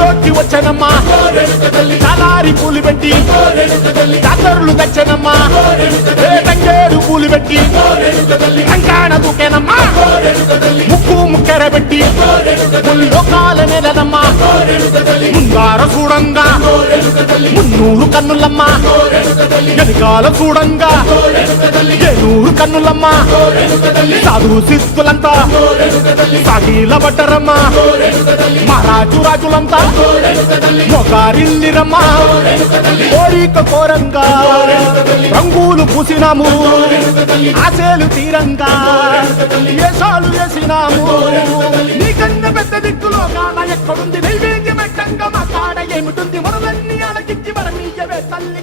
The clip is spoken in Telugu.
ఊళ్ళోకి వచ్చనమ్మా చాలారి పూలు పెట్టి జాతరులు తెచ్చనమ్మా తంగేరు పూలు పెట్టి రంగాణ దూకేనమ్మా ముక్కు ముక్కెర పెట్టి ముల్లోకాల నెలనమ్మా ముంగార చూడంగా మున్నూరు కన్నులమ్మా వెనకాల చూడంగా ఏనూరు కన్నులమ్మా సాధు శిస్తులంతా సాగిల పడ్డరమ్మా మహారాజు రాజులంతా మొగారిల్లిరమ్మా కోరిక కోరంగా రంగులు పూసినాము ఆశలు తీరంగా ఏషాలు వేసినాము నీకన్నా పెద్ద దిక్కులో కాన ఎక్కడుంది నైవేద్యం ఎట్టంగా మా కాడ ఏమిటుంది మనలన్నీ అలకిచ్చి వరమీయవే తల్లి